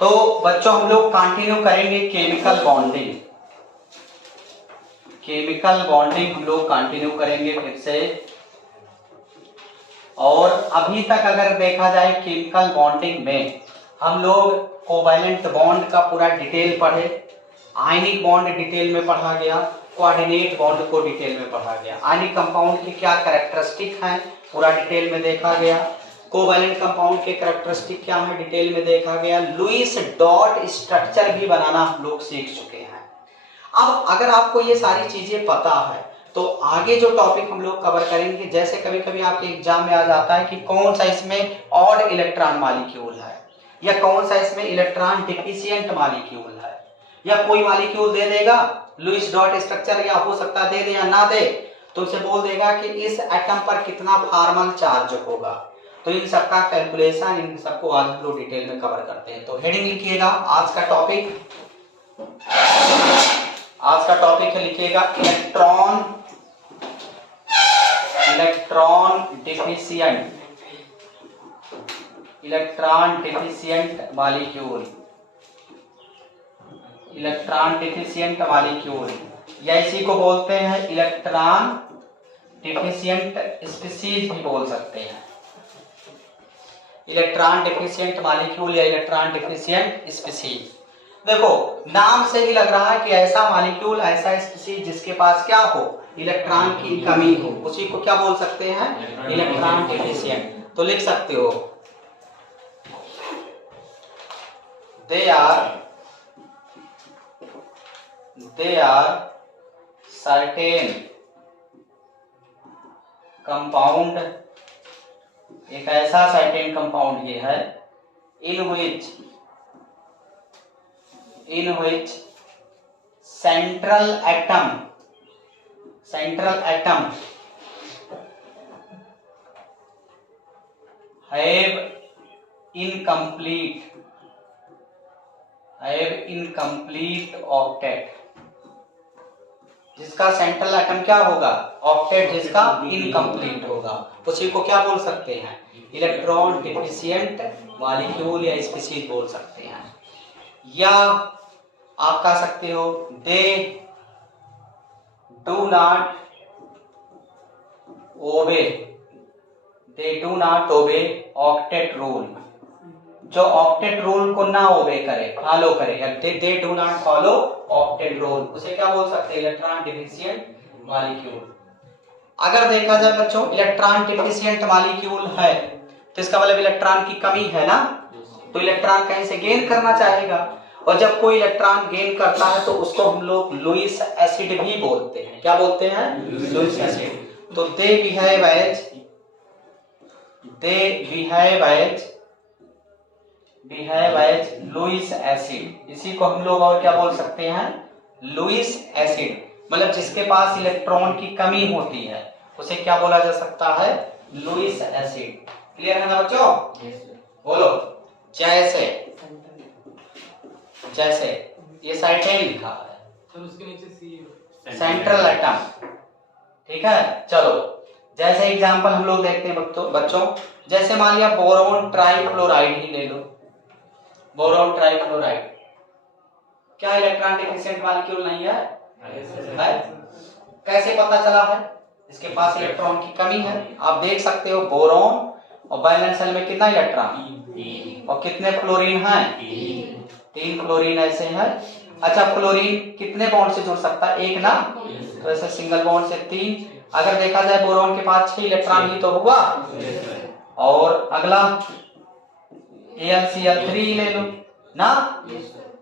तो बच्चों हम लोग कंटिन्यू करेंगे केमिकल बॉन्डिंग। केमिकल बॉन्डिंग हम लोग कंटिन्यू करेंगे फिर से। और अभी तक अगर देखा जाए केमिकल बॉन्डिंग में हम लोग कोवैलेंट बॉन्ड का पूरा डिटेल पढ़े, आयनिक बॉन्ड डिटेल में पढ़ा गया, कोऑर्डिनेट बॉन्ड को डिटेल में पढ़ा गया, आयनिक कंपाउंड की क्या कैरेक्टरिस्टिक हैं पूरा डिटेल में देखा गया, कोवैलेंट कंपाउंड के कैरेक्टरिस्टिक क्या है डिटेल में देखा गया, लुईस डॉट स्ट्रक्चर भी बनाना हम लोग सीख चुके हैं। अब अगर आपको ये सारी चीजें पता है तो आगे जो टॉपिक हम लोग कवर करेंगे, जैसे कभी कभी आपके एग्जाम में आ जाता है कि कौन सा इसमें ऑड इलेक्ट्रॉन मॉलिक्यूल है या कौन सा इसमें इलेक्ट्रॉन डिफिशिएंट मॉलिक्यूल है, या कोई मॉलिक्यूल दे देगा लुईस डॉट स्ट्रक्चर, या हो सकता दे दे या ना दे, तो उसे बोल देगा कि इस एटम पर कितना फॉर्मल चार्ज होगा। तो इन सबका कैलकुलेशन, इन सबको आज हम लोग डिटेल में कवर करते हैं। तो हेडिंग लिखिएगा आज का टॉपिक, आज का टॉपिक है लिखिएगा electron deficient molecule, electron deficient molecule, या इसी को बोलते हैं इलेक्ट्रॉन डिफिशिएंट स्पीशीज भी बोल सकते हैं। इलेक्ट्रॉन डिफिशिएंट मॉलिक्यूल या इलेक्ट्रॉन डिफिशिएंट स्पीशीज। देखो नाम से ही लग रहा है कि ऐसा मॉलिक्यूल, ऐसा स्पीशीज जिसके पास क्या हो, इलेक्ट्रॉन की कमी हो, उसी को क्या बोल सकते हैं, इलेक्ट्रॉन डिफिशिएंट। तो लिख सकते हो दे आर सर्टेन कंपाउंड, एक ऐसा सर्टेन कंपाउंड ये है इन which central atom have incomplete octet, जिसका सेंट्रल एटम क्या होगा, ऑक्टेट, जिसका इनकम्प्लीट होगा, उसी को क्या बोल सकते हैं, इलेक्ट्रॉन डिफिशिएंट मॉलिक्यूल या स्पीशीज बोल सकते हैं। या आप कह सकते हो they do not obey octet rule, जो ऑक्टेट रूल को ना ओबे करे, फॉलो करे, या they do not follow octet rule, उसे क्या बोल सकते हैं, इलेक्ट्रॉन डिफिशिएंट मॉलिक्यूल। अगर देखा जाए बच्चों इलेक्ट्रॉन डिफिशिएंट मॉलिक्यूल है तो इसका मतलब इलेक्ट्रॉन की कमी है ना, तो इलेक्ट्रॉन कहीं से गेन करना चाहेगा, और जब कोई इलेक्ट्रॉन गेन करता है तो उसको हम लोग लुईस एसिड भी बोलते हैं। क्या बोलते हैं, लुईस एसिड। तो they behave as Lewis acid, इसी को हम लोग और क्या बोल सकते हैं, लुईस एसिड। मतलब जिसके पास इलेक्ट्रॉन की कमी होती है उसे क्या बोला जा सकता है, लुईस एसिड। क्लियर है ना बच्चों? बोलो जैसे ये सर्टेन लिखा है, तो उसके नीचे सेंट्रल एटम, ठीक है। चलो जैसे एग्जांपल हम लोग देखते हैं बच्चों, जैसे मान लिया बोरोन ट्राइक्लोराइड ही ले लो। बोरोन ट्राइक्लोराइड क्या इलेक्ट्रॉन डिफिशिएंट मॉलिक्यूल नहीं है? है। कैसे पता चला है? इसके पास इलेक्ट्रॉन की कमी है। आप देख सकते हो बोरोन और वैलेंस शेल में कितना इलेक्ट्रॉन और कितने फ्लोरीन है, 3 फ्लोरीन ऐसे है। अच्छा फ्लोरीन कितने बॉन्ड से जुड़ सकता है, एक ना, तो ऐसे सिंगल बॉन्ड से 3। अगर देखा जाए बोरोन के पास 6 इलेक्ट्रॉन ही तो होगा। और अगला AlCl3 ले लो ना,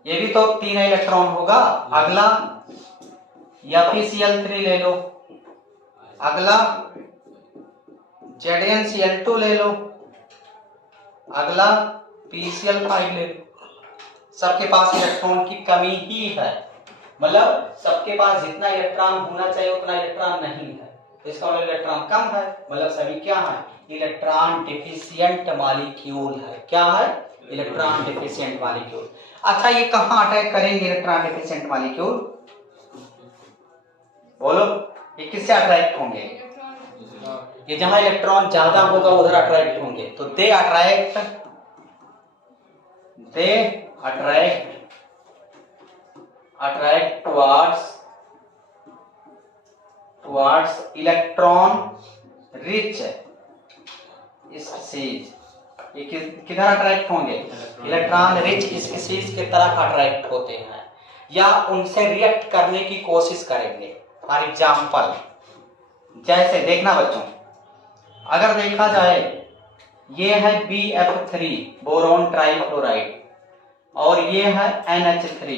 ये भी तो 3 इलेक्ट्रॉन होगा। अगला FeCl3 ले लो, अगला ZnCl2 ले लो, अगला PCl5 ले लो। सबके पास इलेक्ट्रॉन की कमी ही है, मतलब सबके पास जितना इलेक्ट्रॉन होना चाहिए उतना इलेक्ट्रॉन नहीं है, तो इसका मतलब इलेक्ट्रॉन कम है, मतलब सभी क्या है, इलेक्ट्रॉन डिफिशिएंट मॉलिक्यूल है। क्या है, इलेक्ट्रॉन डिफिशिएंट मॉलिक्यूल। अच्छा ये कहां अटैक करेंगे इलेक्ट्रॉन डिफिशिएंट मॉलिक्यूल, बोलो ये किससे अट्रैक्ट होंगे, ये जहां इलेक्ट्रॉन ज्यादा होगा उधर अट्रैक्ट होंगे। तो दे attract towards electron rich species। ये किधर अट्रैक्ट होंगे? इलेक्ट्रॉन रिच स्पीसीज की तरफ अट्रैक्ट होते हैं या उनसे रिएक्ट करने की कोशिश करेंगे। फॉर एग्जाम्पल, जैसे देखना बच्चों, अगर देखा जाए ये है BF3 बोरोन ट्राइफ्लोराइड और ये है NH3,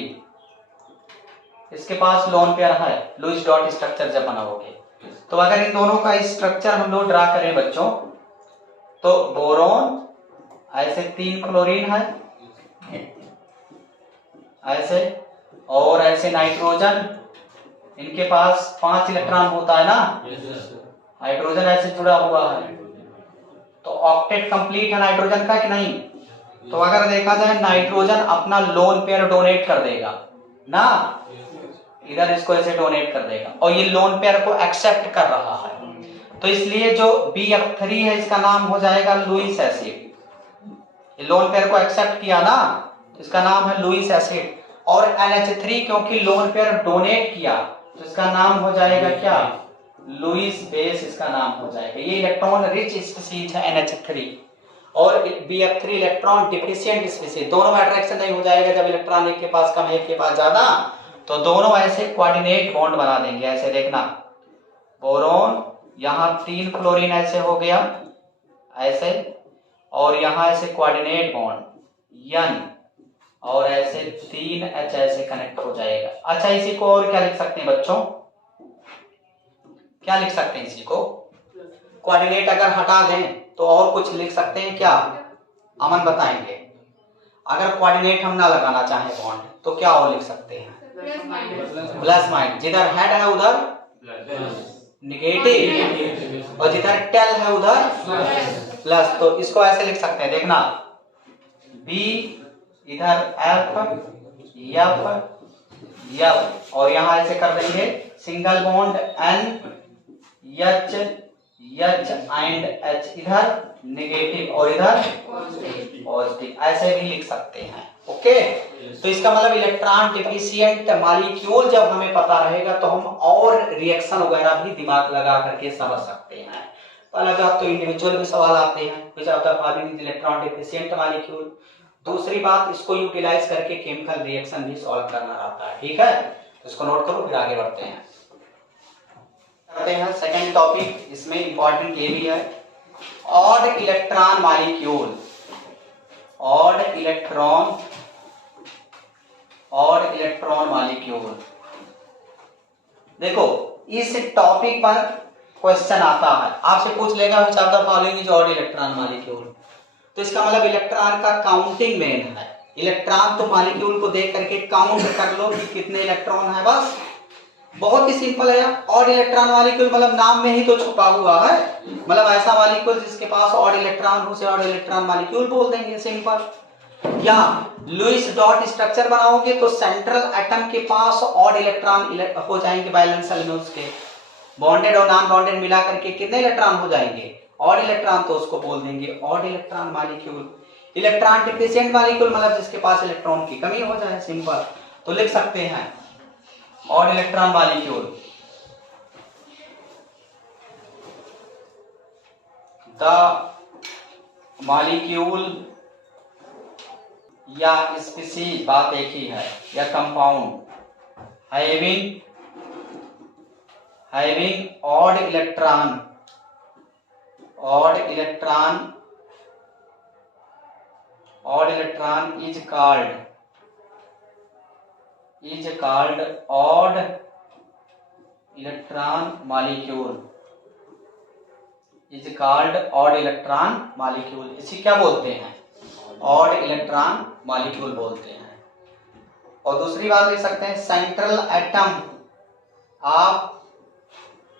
इसके पास लोन पेयर है, लुईस डॉट स्ट्रक्चर जब बनाओगे तो अगर इन दोनों का स्ट्रक्चर हम लोग ड्रा करें बच्चों, तो बोरोन ऐसे 3 क्लोरीन है ऐसे, और ऐसे नाइट्रोजन, इनके पास 5 इलेक्ट्रॉन होता है ना, हाइड्रोजन ऐसे जुड़ा हुआ है, तो ऑक्टेट कंप्लीट है नाइट्रोजन का कि नहीं? तो अगर देखा जाए नाइट्रोजन अपना लोन पेयर डोनेट कर देगा ना, इधर इसको ऐसे डोनेट कर देगा और ये लोन पेयर को एक्सेप्ट कर रहा है, तो इसलिए जो BF3 है इसका नाम हो जाएगा लुईस एसिड। ये लोन पेयर को एक्सेप्ट किया ना, तो इसका नाम है लुईस एसिड। और NH3 क्योंकि लोन पेयर डोनेट किया तो इसका नाम हो जाएगा क्या? लुईस बेस इसका नाम हो जाएगा। ये इलेक्ट्रॉन रिच स्पीसीज है NH3, और BF3 इलेक्ट्रॉन डिफिशिएंट स्पीसीज। दोनों में अट्रैक्शन नहीं हो जाएगा, जब इलेक्ट्रॉन एक के पास कम एक के पास ज्यादा, तो दोनों ऐसे कोऑर्डिनेट बॉन्ड बना देंगे। ऐसे देखना, बोरोन यहाँ 3 क्लोरीन ऐसे हो गया ऐसे, और यहाँ ऐसे कोऑर्डिनेट बॉन्ड N, और ऐसे 3H ऐसे कनेक्ट हो जाएगा। अच्छा, इसी को और क्या लिख सकते हैं बच्चों? क्या लिख सकते हैं इसी को? कोऑर्डिनेट अगर हटा दें तो और कुछ लिख सकते हैं क्या? अमन बताएंगे। अगर कोऑर्डिनेट हम ना लगाना चाहें बॉन्ड तो क्या और लिख सकते हैं? Plus minus. जिधर हेड है उधर निगेटिव और जिधर टेल है उधर प्लस। तो इसको ऐसे लिख सकते हैं, देखना, B इधर F और यहां ऐसे कर देंगे single bond N H and H, इधर नेगेटिव और इधर पॉजिटिव, ऐसे भी लिख सकते हैं। ओके, तो इसका मतलब इलेक्ट्रॉन डिफिशिएंट मॉलिक्यूल जब हमें पता रहेगा तो हम और रिएक्शन वगैरह भी दिमाग लगा करके समझ सकते हैं। अलग तो इंडिविजुअल भी सवाल आते हैं, which of the following is electron deficient molecule. दूसरी बात, इसको यूटिलाइज करके केमिकल रिएक्शन भी सॉल्व करना रहता है। ठीक है, तो इसको नोट करो, फिर आगे बढ़ते हैं। करते हैं सेकंड टॉपिक। इसमें इंपॉर्टेंट ये भी है, odd electron molecule. Odd electron molecule. देखो, इस टॉपिक पर क्वेश्चन आता है, आपसे पूछ लेगा which of the following is odd electron molecule. तो इसका मतलब इलेक्ट्रॉन का काउंटिंग मेन है। इलेक्ट्रॉन तो मॉलिक्यूल को देख करके काउंट कर लो कि कितने इलेक्ट्रॉन है, बस बहुत ही सिंपल है। ऑड इलेक्ट्रॉन मॉलिक्यूल मतलब नाम में ही तो छुपा हुआ है, मतलब ऐसा मॉलिक्यूल जिसके पास ऑड इलेक्ट्रॉन हो उसे ऑड इलेक्ट्रॉन मॉलिक्यूल बोल देंगे, सिंपल। या लुईस डॉट स्ट्रक्चर बनाओगे तो सेंट्रल एटम के पास ऑड इलेक्ट्रॉन हो जाएंगे, वैलेंस एलिमेंट्स के बॉन्डेड और नॉन बॉन्डेड मिला करके कितने इलेक्ट्रॉन हो जाएंगे? ऑड इलेक्ट्रॉन, तो उसको बोल देंगे odd electron molecule. Electron deficient molecule मतलब जिसके पास इलेक्ट्रॉन की कमी हो जाए, सिंपल। तो लिख सकते हैं odd electron molecule, the molecule या स्पीसीज, बात एक ही है, या compound having odd electron is called odd electron molecule, is called odd electron molecule। इसी क्या बोलते हैं? ऑड इलेक्ट्रॉन मॉलिक्यूल बोलते हैं। और दूसरी बात लिख सकते हैं, central atom of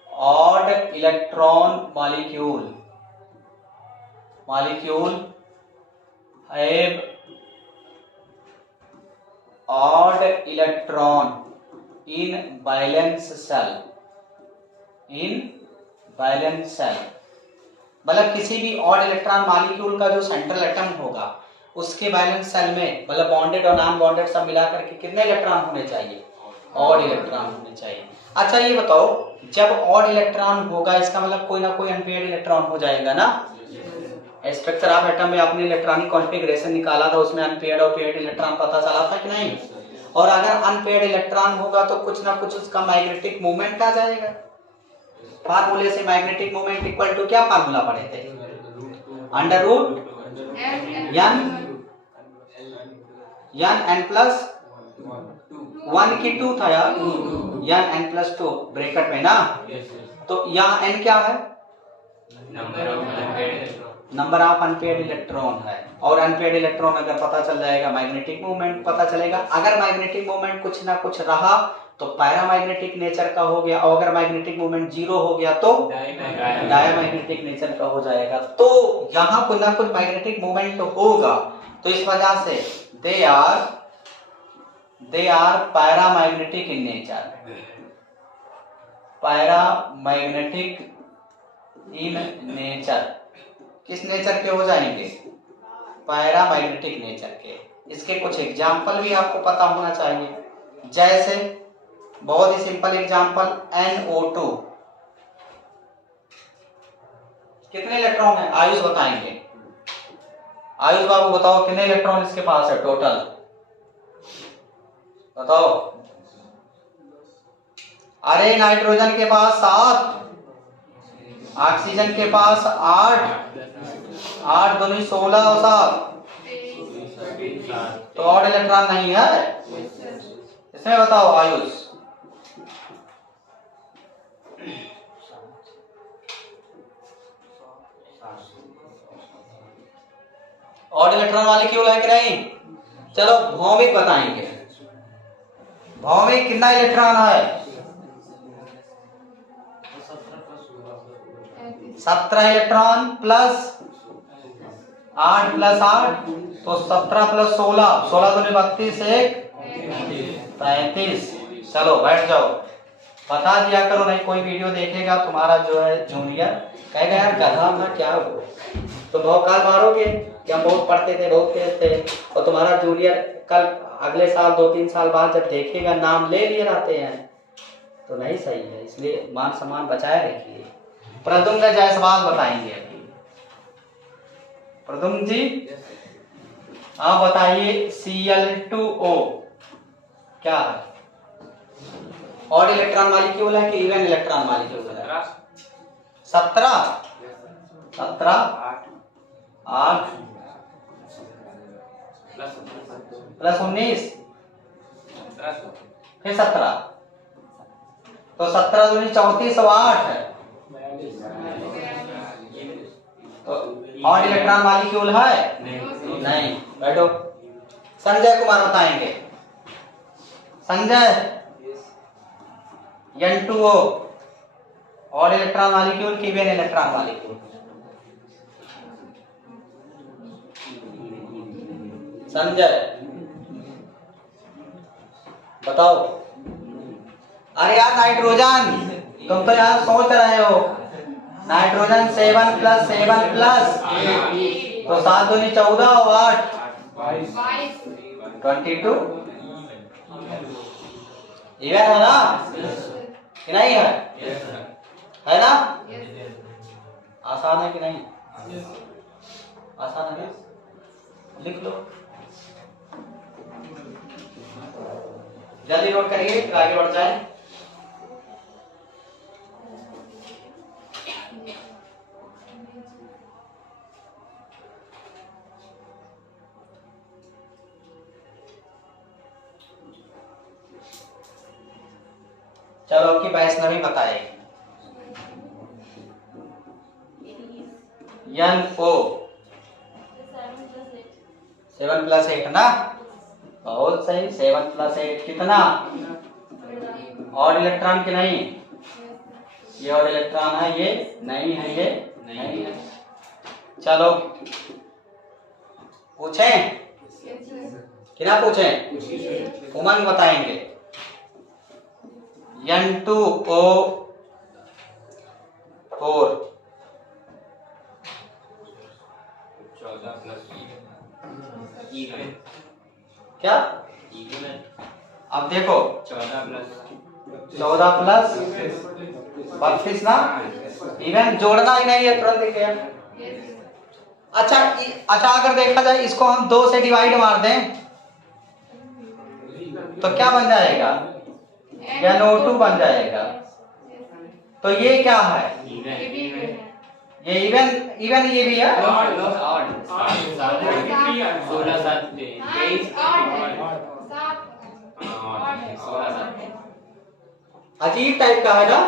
odd electron molecule have odd electron in valence cell। मतलब किसी भी ऑड इलेक्ट्रॉन मॉलिक्यूल का जो सेंट्रल एटम होगा उसके वैलेंस शेल में मतलब बॉन्डेड और नॉन बॉन्डेड सब मिला करके कितने इलेक्ट्रॉन होने चाहिए? ऑड इलेक्ट्रॉन होने चाहिए। अच्छा ये बताओ, जब ऑड इलेक्ट्रॉन होगा इसका मतलब कोई ना कोई अनपेयर्ड इलेक्ट्रॉन हो जाएगा ना। स्ट्रक्चर ऑफ एटम में आपने इलेक्ट्रॉनिक कॉन्फ़िगरेशन निकाला था, उसमें अनपेयर्ड और पेयर्ड इलेक्ट्रॉन पता चला था कि नहीं? और अगर अनपेयर्ड इलेक्ट्रॉन होगा तो कुछ ना कुछ उसका मैग्नेटिक मूवमेंट आ जाएगा। फार्मूले से मैग्नेटिक मूवमेंट इक्वल टू क्या फार्मूला पढ़े थे? Under root n n plus 1 की 2 था यार, एन एन प्लस 2 ब्रैकेट में ना। तो यहाँ एन क्या है? नंबर ऑफ अनपेयर्ड इलेक्ट्रॉन है। और अनपेयर्ड इलेक्ट्रॉन अगर पता चल जाएगा मैग्नेटिक मूवमेंट पता चलेगा। अगर मैग्नेटिक मूवमेंट कुछ ना कुछ रहा तो पैरामैग्नेटिक नेचर का हो गया, और अगर मैग्नेटिक मूवमेंट जीरो हो गया तो डायमैग्नेटिक नेचर का हो जाएगा। तो यहाँ कुछ ना कुछ मैग्नेटिक मूवमेंट होगा, तो इस वजह से they are paramagnetic in nature. Paramagnetic in nature किस नेचर के हो जाएंगे? पैरामैग्नेटिक नेचर के। इसके कुछ एग्जाम्पल भी आपको पता होना चाहिए, जैसे बहुत ही सिंपल एग्जाम्पल NO2। कितने इलेक्ट्रॉन है? आयुष बताएंगे। आयुष बाबू बताओ कितने इलेक्ट्रॉन इसके पास है टोटल? बताओ। अरे नाइट्रोजन के पास 7, ऑक्सीजन के पास 8 दूनी 16 और 7, तो और इलेक्ट्रॉन नहीं है इसमें। बताओ आयुष। और इलेक्ट्रॉन मॉलिक्यूल है कि नहीं? चलो भौमिक बताएंगे। भौमिक कितना इलेक्ट्रॉन है? 17 इलेक्ट्रॉन प्लस 8 प्लस 8 तो 17 प्लस 16, 16 दूनी 32, 1 35। चलो बैठ जाओ, बता दिया करो, नहीं कोई वीडियो देखेगा तुम्हारा जो है जूनियर कहेगा यार गधा था क्या हो, तुम भौकाल मारोगे कि हम बहुत पढ़ते थे बहुत तेज थे। और तुम्हारा जूनियर कल अगले साल 2-3 साल बाद जब देखेगा नाम ले लिए रहते हैं तो नहीं सही है, इसलिए मान सम्मान बचाए रखिए। प्रद्युम्न जायसवाल बताएंगे अभी। प्रद्युम्न जी आप बताइए Cl2O क्या है? ऑड इलेक्ट्रॉन मॉलिक्यूल है कि इवन इलेक्ट्रॉन मॉलिक्यूल है? 17 8 प्लस 19 फिर 17, तो 17 दूनी 34 और 8 है, तो ऑड इलेक्ट्रॉन मॉलिक्यूल है? नहीं। बैठो। संजय कुमार बताएंगे। Sanjay N2O odd electron molecule की इवन इलेक्ट्रॉन मॉलिक्यूल? संजय बताओ। अरे यार नाइट्रोजन, तुम तो यार सोच रहे हो नाइट्रोजन 7 प्लस 7 प्लस तो 7 दूनी 14 और 8 22 इवन है ना कि नहीं है? है ना? आसान है कि नहीं? आसान है, लिख लो जल्दी नोट करिए फिर आगे बढ़ जाए। चलो आपकी वैष्णवी बताएगी। NO 7 प्लस 8 ना, बहुत सही। 7 प्लस 8 कितना? ऑड इलेक्ट्रॉन की नहीं? ये ऑड इलेक्ट्रॉन है, ये नहीं है, ये नहीं है। चलो पूछें कि ना पूछें? उमंग बताएंगे। N2O 4 14 प्लस क्या? अब देखो 14 प्लस 32 ना, इवन जोड़ना ही नहीं है, तुरंत ही गया। अच्छा अगर देखा जाए इसको हम 2 से डिवाइड मार दें तो क्या बन जाएगा? NO2 बन जाएगा। तो ये क्या है? ये इवन ये भी है। अजीब टाइप का है ना।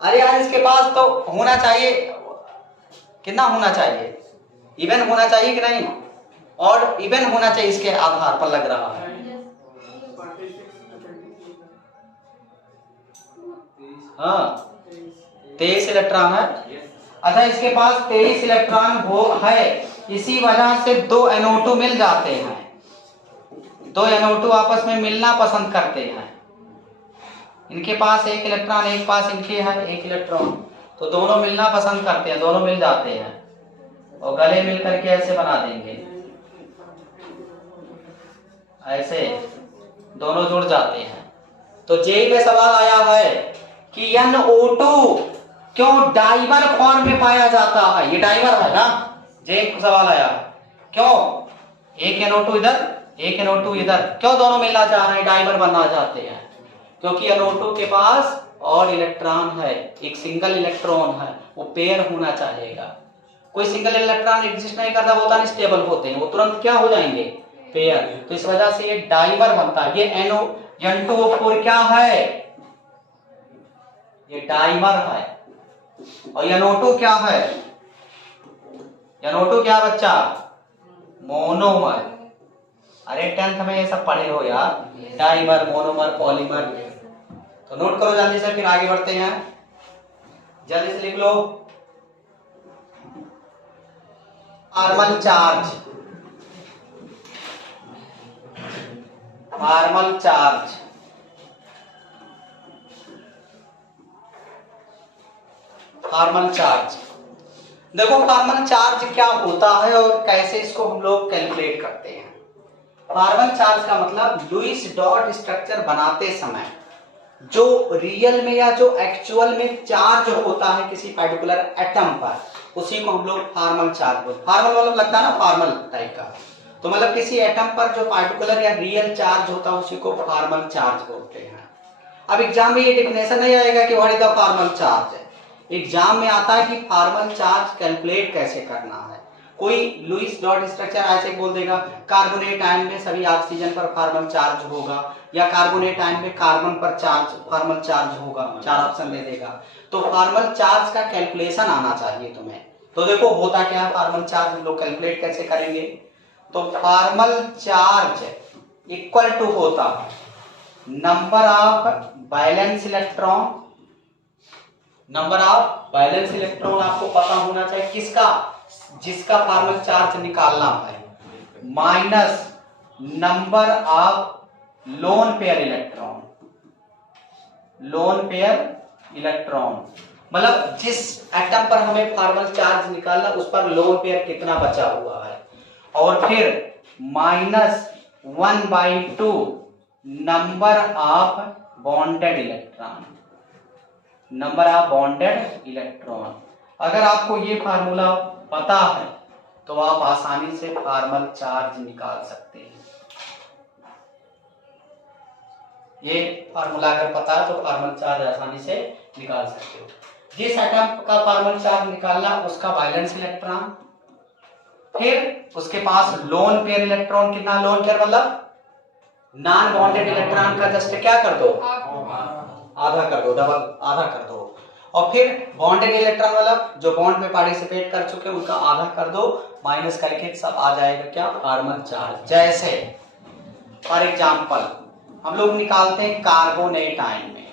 अरे यार इसके पास तो होना चाहिए, कितना होना चाहिए? इवन होना चाहिए कि नहीं? और इवन होना चाहिए, इसके आधार पर लग रहा है। हाँ 23 इलेक्ट्रॉन है। अच्छा इसके पास 23 इलेक्ट्रॉन वो है, इसी वजह से 2 NO2 मिल जाते हैं। 2 NO2 आपस में मिलना पसंद करते हैं। इनके पास 1 इलेक्ट्रॉन, एक पास इनके है 1 इलेक्ट्रॉन, तो दोनों मिलना पसंद करते हैं, दोनों मिल जाते हैं और गले मिल करके ऐसे बना देंगे, ऐसे दोनों जुड़ जाते हैं। तो जेई में सवाल आया है कि NO2 क्यों डाइवर फॉर्म में पाया जाता है? ये डाइवर है ना, जेई को सवाल आया क्यों 1 NO2 इधर 1 NO2 इधर, क्यों दोनों मिलना चाह रहे हैं, डाइवर बनना चाहते हैं? क्योंकि NO2 के पास और इलेक्ट्रॉन है, एक सिंगल इलेक्ट्रॉन है, वो पेयर होना चाहिएगा। कोई सिंगल इलेक्ट्रॉन एग्जिस्ट नहीं करता, होता नहीं, स्टेबल होते हैं, वो तुरंत क्या हो जाएंगे? पेयर। तो इस वजह से ये डाइवर बनता है। ये N2O4 क्या है? ये डाइवर है। और NO2 क्या है? NO2 क्या बच्चा? मोनोमर। अरे 10th में ये सब पढ़े हो यार, डाइमर, मोनोमर, पॉलीमर। तो नोट करो जल्दी से, फिर आगे बढ़ते हैं। जल्दी से लिख लो। Formal charge, formal charge, formal charge. देखो फॉर्मल चार्ज क्या होता है और कैसे इसको हम लोग कैलकुलेट करते हैं। फॉर्मल चार्ज का मतलब लुईस डॉट स्ट्रक्चर बनाते समय जो रियल में या जो एक्चुअल में चार्ज होता है किसी पर्टिकुलर एटम पर, उसी को हम लोग फॉर्मल चार्ज बोलते हैं। फॉर्मल मतलब लगता है ना फॉर्मल टाइप का, तो मतलब किसी एटम पर जो पार्टिकुलर या रियल चार्ज होता है उसी को फॉर्मल चार्ज बोलते हैं। अब एग्जाम में ये डेफिनेशन नहीं आएगा कि what is the formal charge है, एग्जाम में आता है कि फॉर्मल चार्ज कैलकुलेट कैसे करना है। कोई लुईस डॉट स्ट्रक्चर ऐसे बोल देगा कार्बोनेट आयन में सभी ऑक्सीजन पर फॉर्मल चार्ज होगा, या कार्बोनेट आयन में कार्बन पर चार्ज फॉर्मल चार्ज होगा, 4 ऑप्शन दे देगा। तो फॉर्मल चार्ज का कैलकुलेशन आना चाहिए तुम्हें। तो देखो होता क्या है फॉर्मल चार्ज, हम लोग कैलकुलेट कैसे करेंगे। तो फॉर्मल चार्ज इक्वल टू होता है number of balance electron, number of balance electron आपको पता होना चाहिए किसका, जिसका फॉर्मल चार्ज निकालना है, minus number of loan pair electron, loan pair electron मतलब जिस एटम पर हमें फॉर्मल चार्ज निकालना उस पर लोन पेयर कितना बचा हुआ है, और फिर minus 1/2 number of bonded electron, number of bonded electron. अगर आपको ये फार्मूला पता है तो आप आसानी से फॉर्मल चार्ज निकाल सकते हैं। ये फार्मूला अगर पता है तो फॉर्मल चार्ज आसानी से निकाल सकते हो। जिस एटम का फॉर्मल चार्ज निकालना उसका वैलेंस इलेक्ट्रॉन, फिर उसके पास लोन पेयर इलेक्ट्रॉन, कितना लोन पेयर मतलब नॉन बॉन्डेड इलेक्ट्रॉन का जस्ट क्या कर दो, आधा कर दो, डबल आधा कर दो, और फिर बॉन्डेड इलेक्ट्रॉन मतलब जो बॉन्ड में पार्टिसिपेट कर चुके हैं उनका आधा कर दो, माइनस करके सब आ जाएगा क्या, फॉर्मल चार्ज। जैसे फॉर एग्जांपल हम लोग निकालते हैं कार्बोनेट आयन में,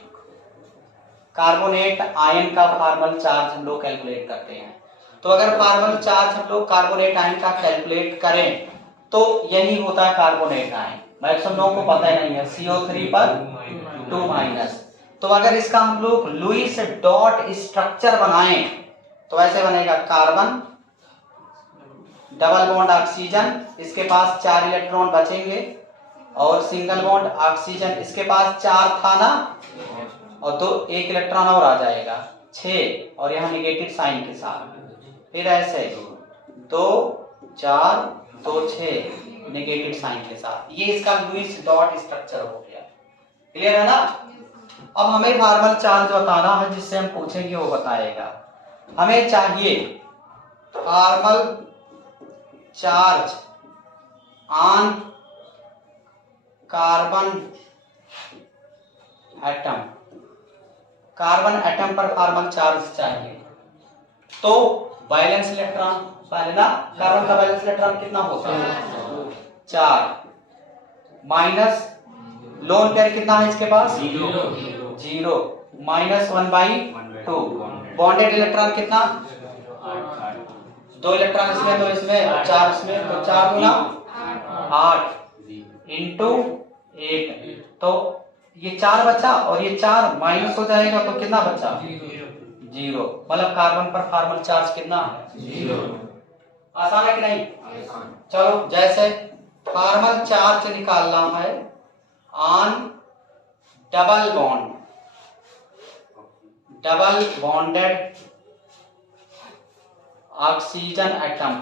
कार्बोनेट आयन का फॉर्मल चार्ज हम लोग कैलकुलेट करते हैं। तो अगर फॉर्मल चार्ज हम लोग कार्बोनेट आयन का कैलकुलेट करें तो यही होता है कार्बोनेट आयन, मैक्सिमम लोगों को पता ही नहीं है, CO3 पर 2 माइनस। तो अगर इसका हम लोग लुईस डॉट स्ट्रक्चर बनाएं तो ऐसे बनेगा कार्बन डबल बॉन्ड ऑक्सीजन, इसके पास 4 इलेक्ट्रॉन बचेंगे, और सिंगल बॉन्ड ऑक्सीजन, इसके पास 4 था ना, और तो 1 इलेक्ट्रॉन और आ जाएगा 6, और यहाँ निगेटिव साइन के साथ। फिर ऐसे 2 4 2 6 निगेटिव साइन के साथ। ये इसका लुईस डॉट स्ट्रक्चर हो गया। क्लियर है ना? अब हमें फॉर्मल चार्ज बताना है, जिससे हम पूछेंगे वो बताएगा। हमें चाहिए formal charge on carbon atom. Carbon atom पर फॉर्मल चार्ज चाहिए। तो वैलेंस इलेक्ट्रॉन, पहले ना कार्बन का वैलेंस इलेक्ट्रॉन कितना होता है? 4 माइनस लोन पेयर कितना है इसके पास? 0 माइनस 1/2। बॉन्डेड इलेक्ट्रॉन कितना? 2 इलेक्ट्रॉन इसमें, तो इसमें 4 इसमें, तो 4 गुना 8 इंटू 8। तो ये 4 बचा, और ये 4 माइनस हो जाएगा, तो कितना बचा? 0। मतलब कार्बन पर फॉर्मल चार्ज कितना है? 0। आसान है कि नहीं? चलो, जैसे फॉर्मल चार्ज निकालना है on double bonded oxygen atom.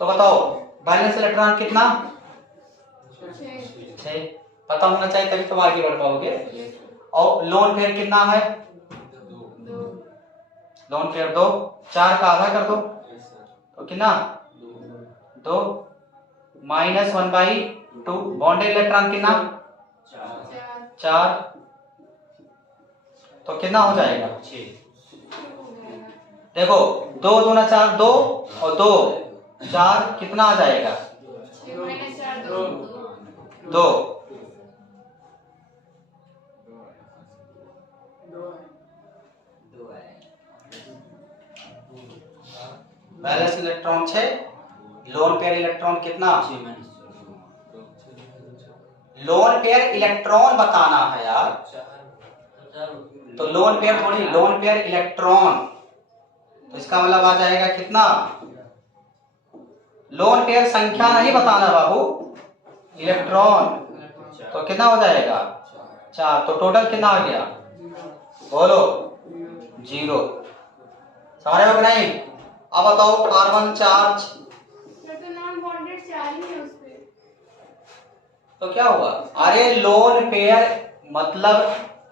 तो बताओ वैलेंस इलेक्ट्रॉन कितना? 6। पता होना चाहिए, तभी तो आगे बढ़ पाओगे। और लोन पेयर कितना है? 2। लोन पेयर 2, 4 का आधा कर दो, तो कितना? 2 माइनस 1/2। बॉन्डेड इलेक्ट्रॉन कितना? 4। तो कितना हो जाएगा? 6। देखो 2 दूना 4, 2 और 2 4, कितना आ जाएगा? 2। Valence electron 6, loan pair electron कितना? लोन पेयर इलेक्ट्रॉन बताना है यार, तो लोन पेयर थोड़ी, लोन पेयर इलेक्ट्रॉन, तो इसका मतलब आ जाएगा कितना? लोन पेयर संख्या नहीं बताना बाबू, इलेक्ट्रॉन, तो कितना हो जाएगा? 4। तो टोटल कितना आ गया? बोलो 0। सारे हो नहीं? अब बताओ कार्बन चार्ज, तो क्या हुआ? अरे लोन पेयर, मतलब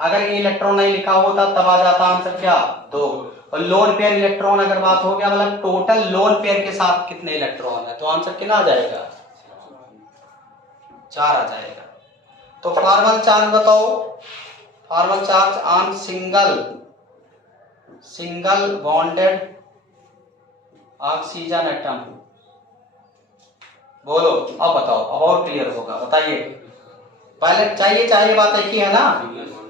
अगर ये इलेक्ट्रॉन नहीं लिखा होता तब आ जाता आंसर क्या? 2। और लोन पेयर इलेक्ट्रॉन अगर बात हो गया, मतलब टोटल लोन पेयर के साथ कितने इलेक्ट्रॉन है, तो आंसर कितना आ जाएगा? 4 आ जाएगा। तो फॉर्मल चार्ज बताओ, formal charge on single bonded oxygen atom. बोलो, अब बताओ, अब और क्लियर होगा। बताइए, पहले चाहिए बात एक ही है ना?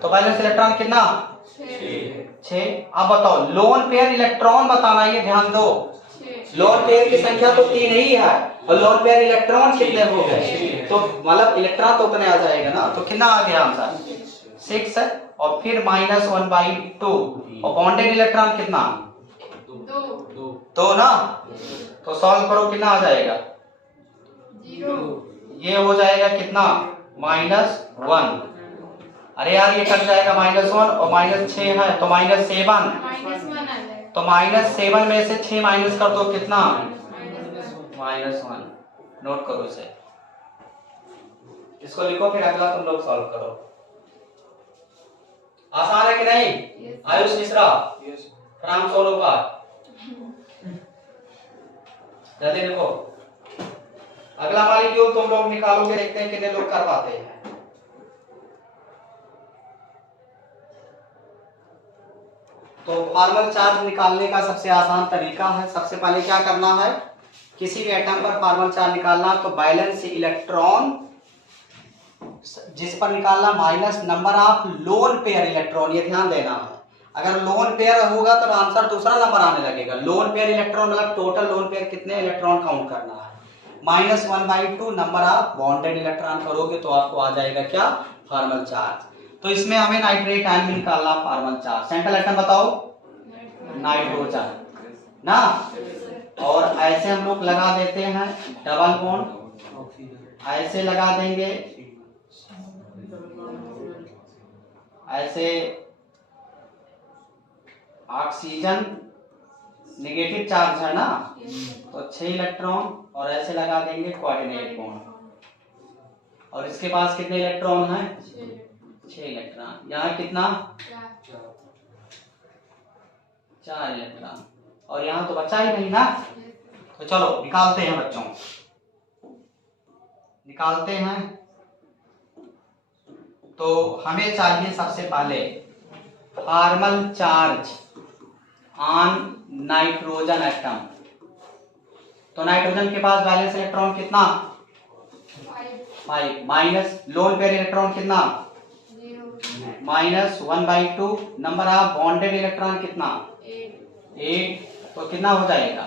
तो वैलेंस इलेक्ट्रॉन कितना? 6। अब बताओ लोन पेयर इलेक्ट्रॉन बताना, ये ध्यान दो। लोन पेयर की संख्या तो 3 ही है, और लोन पेयर इलेक्ट्रॉन कितने हो गए? तो मतलब इलेक्ट्रॉन तो उतने आ जाएगा ना, तो कितना आ गया आंसर? 6 है, और फिर माइनस 1/2। और बॉन्डेड इलेक्ट्रॉन कितना? 2 ना। तो सॉल्व करो, कितना आ जाएगा? 0। ये हो जाएगा कितना? -1। अरे यार ये कट जाएगा, -1 और -6 है, तो -7। तो -7 में से 6 माइनस कर दो, कितना? -1। नोट करो इसे, इसको लिखो, फिर अगला तुम लोग सॉल्व करो। आसान है कि नहीं? आयुष मिश्रा, राम सोनोपाल, जल्दी लिखो। अगला मॉलिक्यूल तुम लोग निकालोगे, देखते हैं कितने लोग कर पाते हैं। तो फॉर्मल चार्ज निकालने का सबसे आसान तरीका है, सबसे पहले क्या करना है, किसी भी एटम पर फॉर्मल चार्ज निकालना, तो बैलेंस इलेक्ट्रॉन जिस पर निकालना minus number of loan pair electron, ये ध्यान देना है। अगर लोन पेयर होगा तो आंसर दूसरा नंबर आने लगेगा। लोन पेयर इलेक्ट्रॉन मतलब टोटल लोन पेयर कितने इलेक्ट्रॉन काउंट करना है, -1/2 नंबर ऑफ बॉन्डेड इलेक्ट्रॉन करोगे तो आपको आ जाएगा क्या? Formal charge. तो इसमें हमें नाइट्रेट आयन में निकालना फॉर्मल चार्ज। सेंट्रल एटम बताओ, नाइट्रोजन ना। और ऐसे हम लोग लगा देते हैं डबल बॉन्ड, ऐसे लगा देंगे, ऐसे ऑक्सीजन नेगेटिव चार्ज है ना, तो 6 इलेक्ट्रॉन, और ऐसे लगा देंगे कोऑर्डिनेट बॉन्ड। और इसके पास कितने इलेक्ट्रॉन हैं? 6 इलेक्ट्रॉन। यहाँ कितना? 4 इलेक्ट्रॉन। और यहाँ तो बचा ही नहीं ना, तो चलो निकालते हैं बच्चों, निकालते हैं। तो हमें चाहिए सबसे पहले formal charge on nitrogen atom. तो नाइट्रोजन के पास बैलेंस इलेक्ट्रॉन कितना? 5। माइनस लोन पेयर इलेक्ट्रॉन कितना? -1/2। नंबर ऑफ बॉन्डेड इलेक्ट्रॉन कितना? 8। तो कितना हो जाएगा?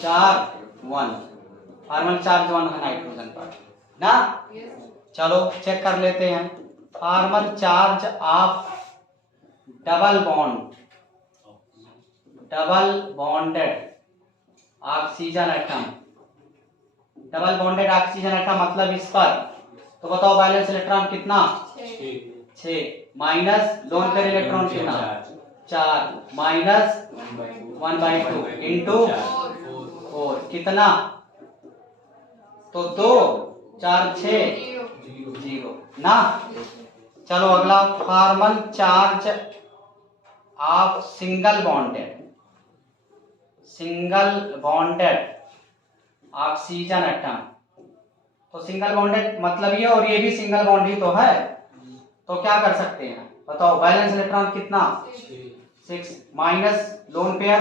4 1। फॉर्मल चार्ज 1 है नाइट्रोजन पर ना। चलो चेक कर लेते हैं। Formal charge of double bonded oxygen atom, double bonded oxygen atom मतलब इस पर, तो बताओ बैलेंस इलेक्ट्रॉन कितना? 6। माइनस लोन पेयर इलेक्ट्रॉन कितना? 4 माइनस 1/2 इंटू 4 कितना? तो 2 4 6 0 ना। चलो अगला formal charge of single bonded oxygen atom. तो सिंगल बॉन्डेड मतलब ये, और ये भी सिंगल बॉन्ड ही तो है, तो क्या कर सकते हैं बताओ? बैलेंस इलेक्ट्रॉन कितना? 6 माइनस लोन पेयर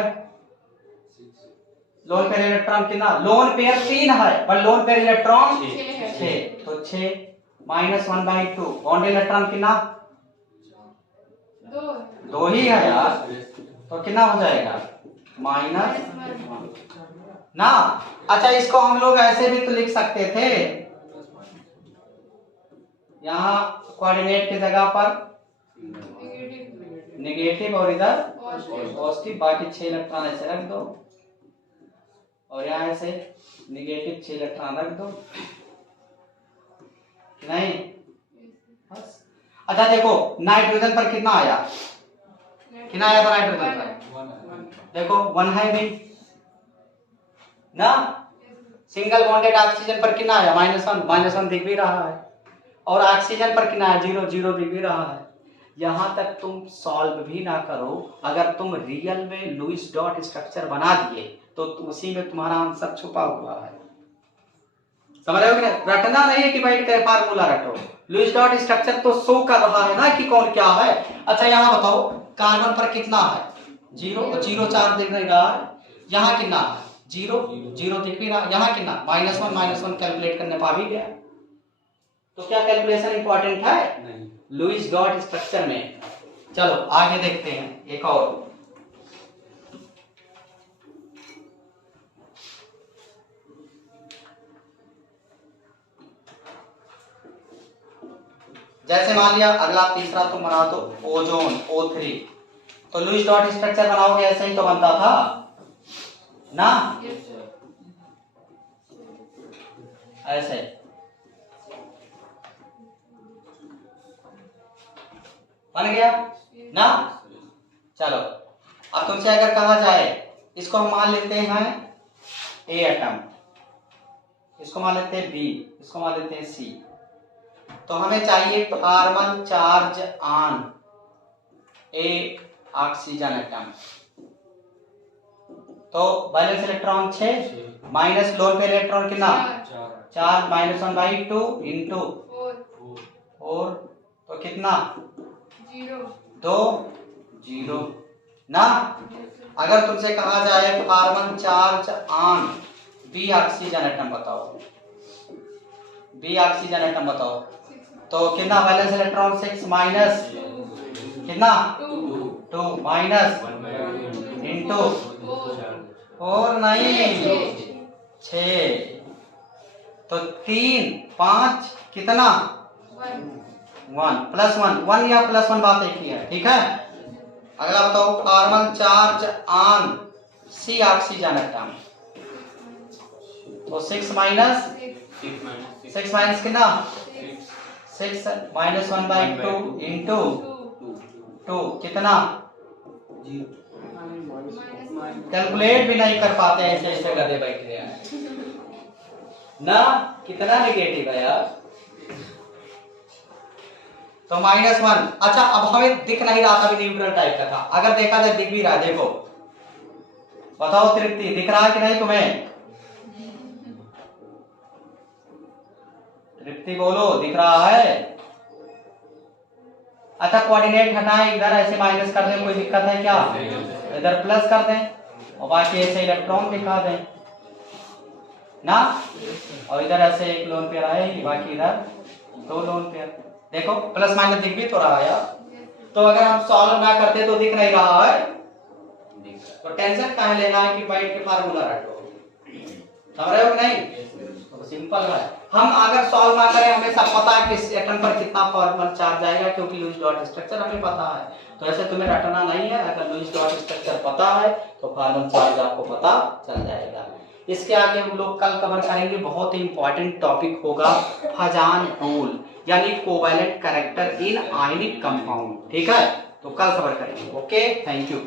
इलेक्ट्रॉन कितना? लोन पेयर 3 है पर लोन पेयर इलेक्ट्रॉन 6, तो 6 माइनस 1/2। बॉन्ड इलेक्ट्रॉन कितना? 2 ही है यार, तो कितना हो जाएगा? -1 ना। अच्छा इसको हम लोग ऐसे भी तो लिख सकते थे, यहाँ कोऑर्डिनेट की जगह पर नेगेटिव और इधर पॉजिटिव, बाकी 6 इलेक्ट्रॉन ऐसे रख दो, और यहाँ ऐसे नेगेटिव 6 इलेक्ट्रॉन रख दो, नहीं बस। अच्छा देखो नाइट्रोजन पर कितना आया? कितना आया था नाइट्रोजन पर? देखो 1 है भी ना। सिंगल बॉन्डेड ऑक्सीजन पर कितना आया? -1 दिख भी रहा है, और ऑक्सीजन पर कितना है? 0 0 दिख भी रहा है। यहां तक तुम सॉल्व भी ना करो, अगर तुम रियल में लुईस डॉट स्ट्रक्चर बना दिए तो उसी में तुम्हारा आंसर छुपा हुआ है। समझ रहे हो कि नहीं? रटना नहीं है कि बैठ कर फार्मूला रटो, लुईस डॉट स्ट्रक्चर तो शो कर रहा है ना कि कौन क्या है। अच्छा यहाँ बताओ कार्बन पर कितना है? 0 0 4 दिख रहा है। यहाँ कितना है? 0 0 दिख भी रहा। यहाँ कितना? -1 कैलकुलेट करने पा भी गया। तो क्या कैलकुलेशन इंपॉर्टेंट है? नहीं। लुईस डॉट स्ट्रक्चर में। चलो आगे देखते हैं एक और। जैसे मान लिया अगला तीसरा तुम बना दो ओजोन O3, तो लुईस डॉट स्ट्रक्चर बनाओगे ऐसे ही तो बनता था ना, ऐसे बन गया ना। चलो अब तुमसे अगर कहा जाए, इसको हम मान लेते हैं A एटम, इसको मान लेते हैं B, इसको मान लेते हैं C, तो हमें चाहिए formal charge on A oxygen atom. तो balance electron 6 minus lone pair electron कितना? 4 -1/2 इंटू 4, तो कितना? 2 0 ना। अगर तुमसे कहा जाए formal charge on B oxygen atom बताओ, B ऑक्सीजन एटम बताओ, तो कितना बैलेंस इलेक्ट्रॉन? 6 माइनस कितना? 2 माइनस इंटू 4 नहीं 6, तो 3 5 कितना? 1 +1 या +1 बात एक ही है, ठीक है। अगला बताओ formal charge on C oxygen atom, तो 6 माइनस 6 माइनस कितना 6 माइनस 1/2 इंटू 2 कितना, कैलकुलेट भी नहीं कर पाते ऐसे ऐसे गधे बैठे हैं ना, कितना नेगेटिव है यार। तो -1। अच्छा अब हमें दिख नहीं रहा था, अभी न्यूट्रल टाइप का था, अगर देखा जाए दिख भी रहा है, देखो बताओ तृप्ति दिख रहा है कि नहीं तुम्हें, तृप्ति बोलो दिख रहा है। अच्छा कोऑर्डिनेट हटाएं, इधर ऐसे माइनस कर दें, कोई दिक्कत है क्या, इधर प्लस कर दें और बाकी ऐसे इलेक्ट्रॉन दिखा दें ना, और इधर ऐसे एक लोन पेयर आए, बाकी इधर 2 लोन पेयर, देखो प्लस माइनस दिख भी तो रहा है यार। तो अगर हम सॉल्व ना करते तो दिख नहीं रहा है, तो टेंशन काहे लेना है कि बैठ के फार्मूला रटो, समझ रहे हो कि नहीं, तो सिंपल है। हम अगर सॉल्व ना करें हमें सब पता है कि इस एटम पर कितना फॉर्मल चार्ज आएगा, क्योंकि लुईस डॉट स्ट्रक्चर हमें पता है, तो ऐसे तुम्हें रटना नहीं है, अगर लुईस डॉट स्ट्रक्चर पता है तो फॉर्मल चार्ज आपको पता चल जाएगा। इसके आगे हम लोग कल कवर करेंगे, बहुत ही इंपॉर्टेंट टॉपिक होगा फजान रूल, यानी covalent character in ionic compound, ठीक है, तो कल कवर करेंगे। Okay, thank you.